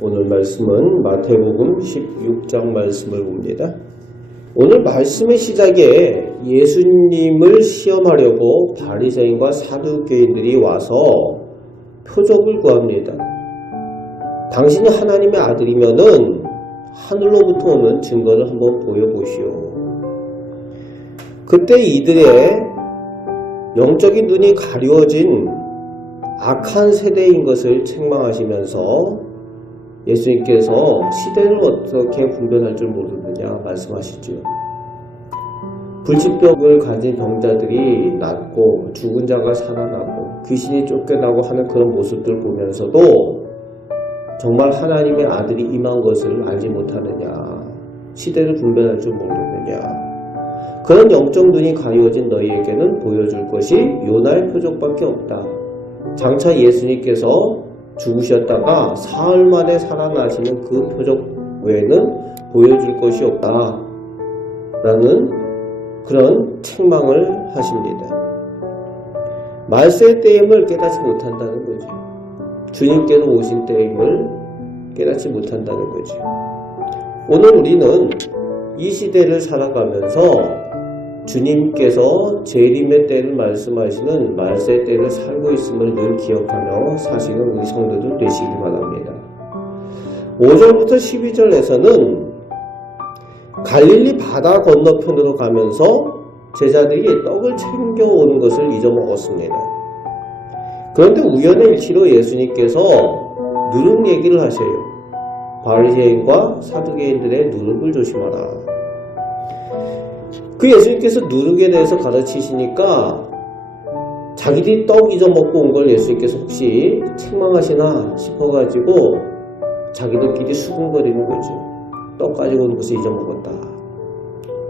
오늘 말씀은 마태복음 16장 말씀을 봅니다. 오늘 말씀의 시작에 예수님을 시험하려고 바리새인과 사두개인들이 와서 표적을 구합니다. 당신이 하나님의 아들이면은 하늘로부터 오는 증거를 한번 보여보시오. 그때 이들의 영적인 눈이 가리워진 악한 세대인 것을 책망하시면서 예수님께서 시대를 어떻게 분별할 줄 모르느냐 말씀하시죠. 불치병을 가진 병자들이 낫고 죽은 자가 살아나고 귀신이 쫓겨나고 하는 그런 모습들을 보면서도 정말 하나님의 아들이 임한 것을 알지 못하느냐, 시대를 분별할 줄 모르느냐, 그런 영적 눈이 가리워진 너희에게는 보여줄 것이 요나의 표적밖에 없다. 장차 예수님께서 죽으셨다가 사흘 만에 살아나시는 그 표적 외에는 보여줄 것이 없다 라는 그런 책망을 하십니다. 말세의 때임을 깨닫지 못한다는 거죠. 주님께서 오신 때임을 깨닫지 못한다는 거죠. 오늘 우리는 이 시대를 살아가면서 주님께서 재림의 때를 말씀하시는 말세의 때를 살고 있음을 늘 기억하며 사시는 우리 성도들 되시길 바랍니다. 5절부터 12절에서는 갈릴리 바다 건너편으로 가면서 제자들이 떡을 챙겨오는 것을 잊어먹었습니다. 그런데 우연의 일치로 예수님께서 누룩 얘기를 하셔요. 바리새인과 사두개인들의 누룩을 조심하라. 그 예수님께서 누룩에 대해서 가르치시니까 자기들이 떡 잊어먹고 온 걸 예수님께서 혹시 책망하시나 싶어가지고 자기들끼리 수군거리는 거죠. 떡 가지고 온 것을 잊어먹었다.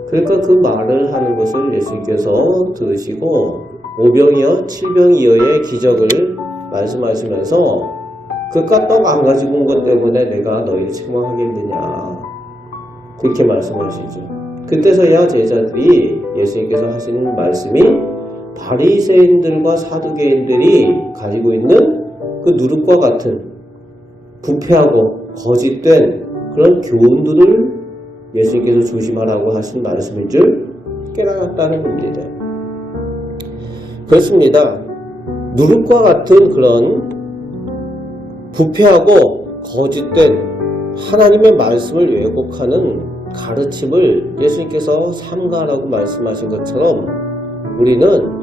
그러니까 그 말을 하는 것을 예수님께서 들으시고 오병이어 7병이어의 기적을 말씀하시면서 그깟 떡 안 가지고 온 것 때문에 내가 너희를 책망하겠느냐 그렇게 말씀하시죠. 그때서야 제자들이 예수님께서 하시는 말씀이 바리새인들과 사두개인들이 가지고 있는 그 누룩과 같은 부패하고 거짓된 그런 교훈들을 예수님께서 조심하라고 하신 말씀인 줄 깨달았다는 겁니다. 그렇습니다. 누룩과 같은 그런 부패하고 거짓된 하나님의 말씀을 왜곡하는 가르침을 예수님께서 삼가라고 말씀하신 것처럼 우리는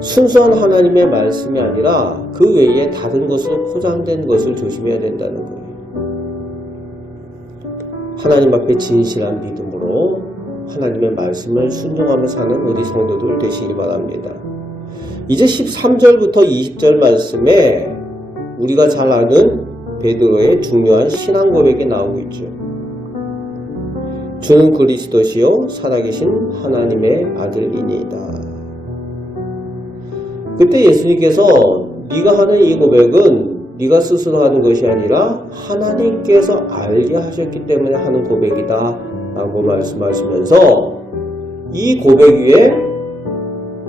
순수한 하나님의 말씀이 아니라 그 외에 다른 것으로 포장된 것을 조심해야 된다는 거예요. 하나님 앞에 진실한 믿음으로 하나님의 말씀을 순종하며 사는 우리 성도들 되시기 바랍니다. 이제 13절부터 20절 말씀에 우리가 잘 아는 베드로의 중요한 신앙 고백이 나오고 있죠. 주는 그리스도시요 살아계신 하나님의 아들이니이다. 그때 예수님께서 네가 하는 이 고백은 네가 스스로 하는 것이 아니라 하나님께서 알게 하셨기 때문에 하는 고백이다 라고 말씀하시면서 이 고백 위에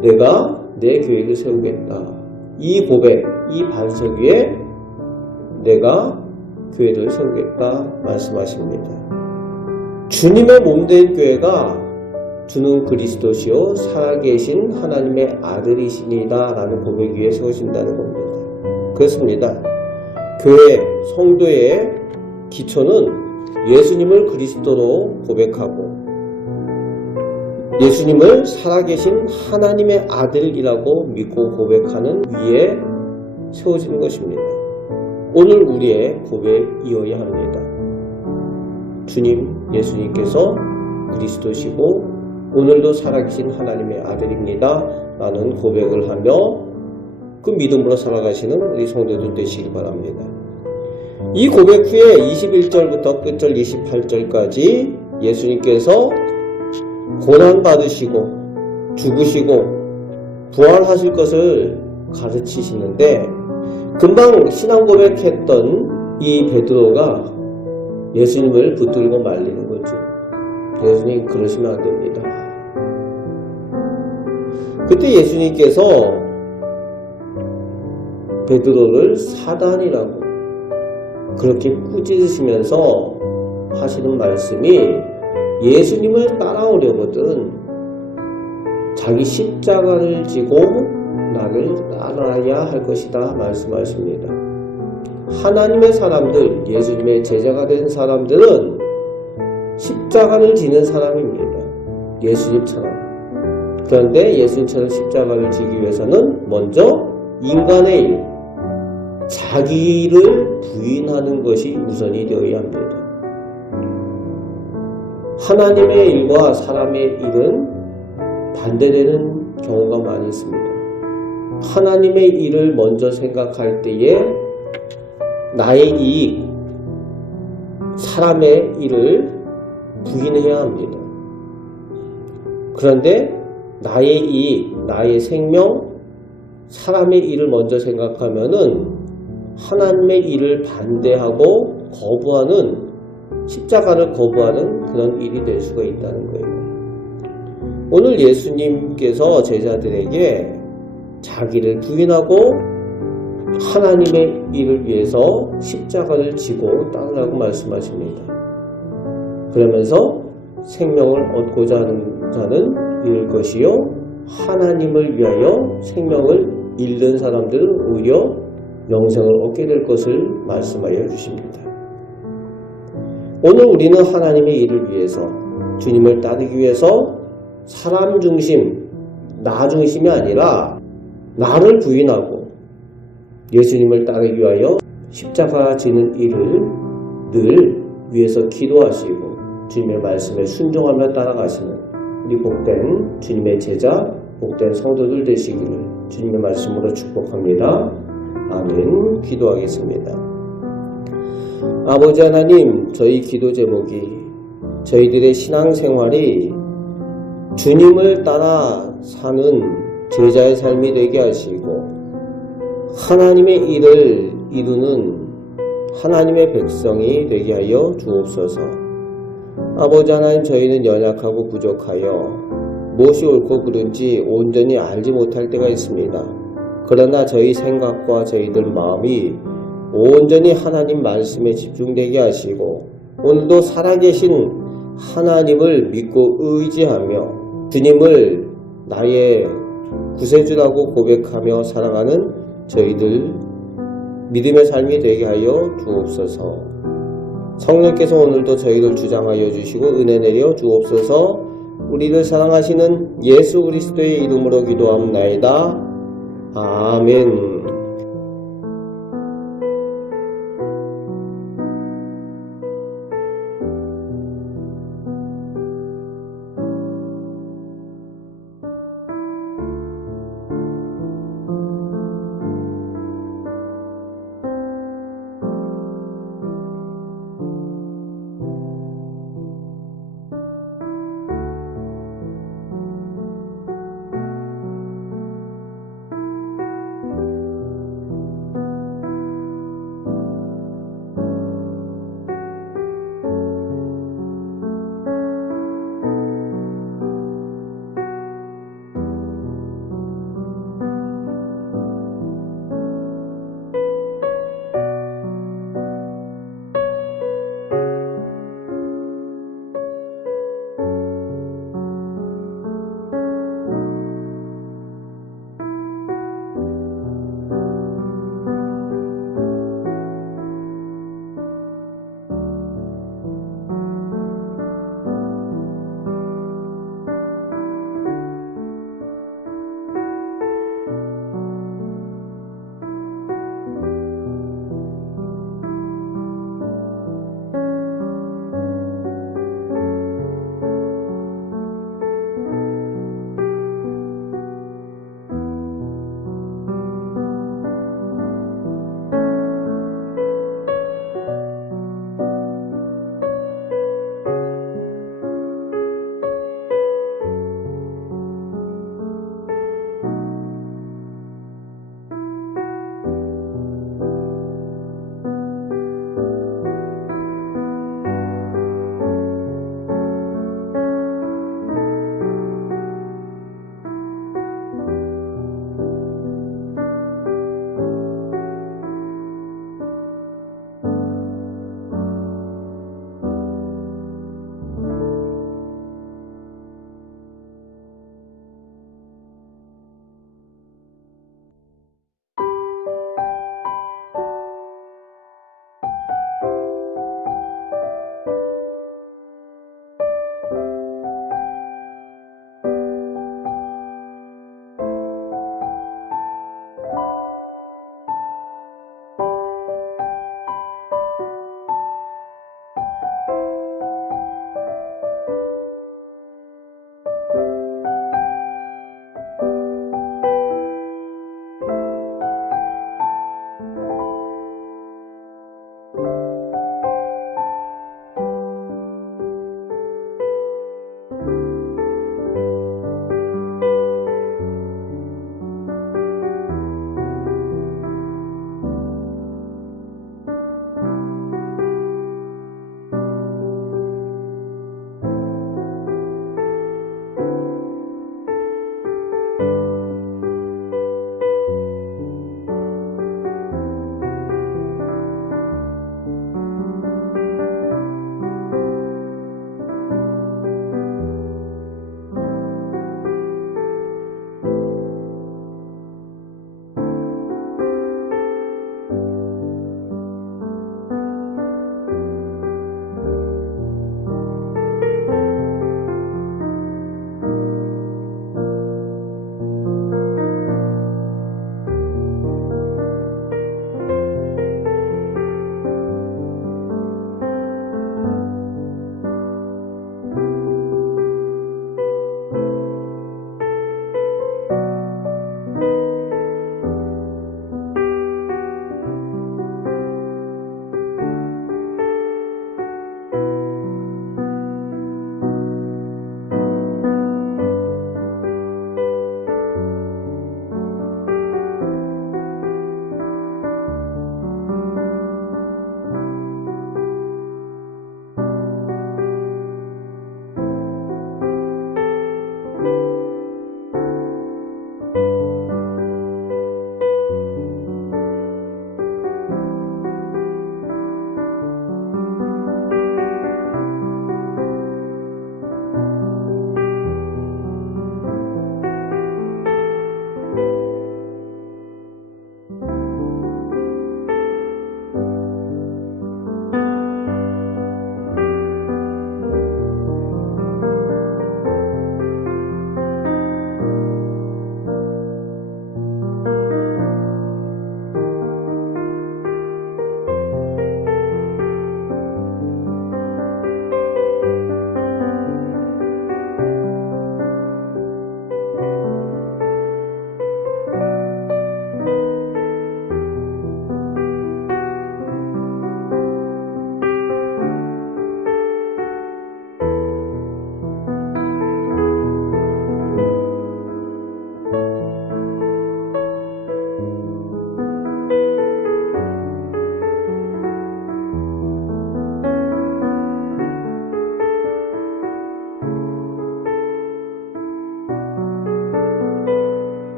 내가 내 계획을 세우겠다. 이 고백, 이 반석 위에 내가 교회를 세우겠다 말씀하십니다. 주님의 몸된 교회가 주는 그리스도시요 살아계신 하나님의 아들이시니다 라는 고백 위에 세우신다는 겁니다. 그렇습니다. 교회, 성도의 기초는 예수님을 그리스도로 고백하고 예수님을 살아계신 하나님의 아들이라고 믿고 고백하는 위에 세워지는 것입니다. 오늘 우리의 고백이어야 합니다. 주님, 예수님께서 그리스도시고 오늘도 살아계신 하나님의 아들입니다 라는 고백을 하며 그 믿음으로 살아가시는 우리 성도들 되시길 바랍니다. 이 고백 후에 21절부터 끝절 28절까지 예수님께서 고난받으시고 죽으시고 부활하실 것을 가르치시는데 금방 신앙 고백했던 이 베드로가 예수님을 붙들고 말리는 거죠. 예수님 그러시면 안 됩니다. 그때 예수님께서 베드로를 사단이라고 그렇게 꾸짖으시면서 하시는 말씀이 예수님을 따라오려거든 자기 십자가를 지고 나를 따라야 할 것이다 말씀하십니다. 하나님의 사람들, 예수님의 제자가 된 사람들은 십자가를 지는 사람입니다. 예수님처럼. 그런데 예수님처럼 십자가를 지기 위해서는 먼저 인간의 일, 자기를 부인하는 것이 우선이 되어야 합니다. 하나님의 일과 사람의 일은 반대되는 경우가 많이 있습니다. 하나님의 일을 먼저 생각할 때에 나의 이익, 사람의 일을 부인해야 합니다. 그런데 나의 이익, 나의 생명, 사람의 일을 먼저 생각하면은 하나님의 일을 반대하고 거부하는 십자가를 거부하는 그런 일이 될 수가 있다는 거예요. 오늘 예수님께서 제자들에게 자기를 부인하고 하나님의 일을 위해서 십자가를 지고 따르라고 말씀하십니다. 그러면서 생명을 얻고자 하는 자는 잃을 것이요 하나님을 위하여 생명을 잃는 사람들은 오히려 영생을 얻게 될 것을 말씀하여 주십니다. 오늘 우리는 하나님의 일을 위해서 주님을 따르기 위해서 사람 중심, 나 중심이 아니라 나를 부인하고 예수님을 따르기 위하여 십자가 지는 일을 늘 위해서 기도하시고 주님의 말씀에 순종하며 따라가시는 우리 복된 주님의 제자, 복된 성도들 되시기를 주님의 말씀으로 축복합니다. 아멘. 기도하겠습니다. 아버지 하나님, 저희 기도 제목이 저희들의 신앙생활이 주님을 따라 사는 제자의 삶이 되게 하시고 하나님의 일을 이루는 하나님의 백성이 되게 하여 주옵소서. 아버지 하나님, 저희는 연약하고 부족하여 무엇이 옳고 그른지 온전히 알지 못할 때가 있습니다. 그러나 저희 생각과 저희들 마음이 온전히 하나님 말씀에 집중되게 하시고 오늘도 살아계신 하나님을 믿고 의지하며 주님을 나의 구세주라고 고백하며 살아가는 저희들 믿음의 삶이 되게 하여 주옵소서. 성령께서 오늘도 저희를 주장하여 주시고 은혜 내려 주옵소서. 우리를 사랑하시는 예수 그리스도의 이름으로 기도합나이다. 아멘.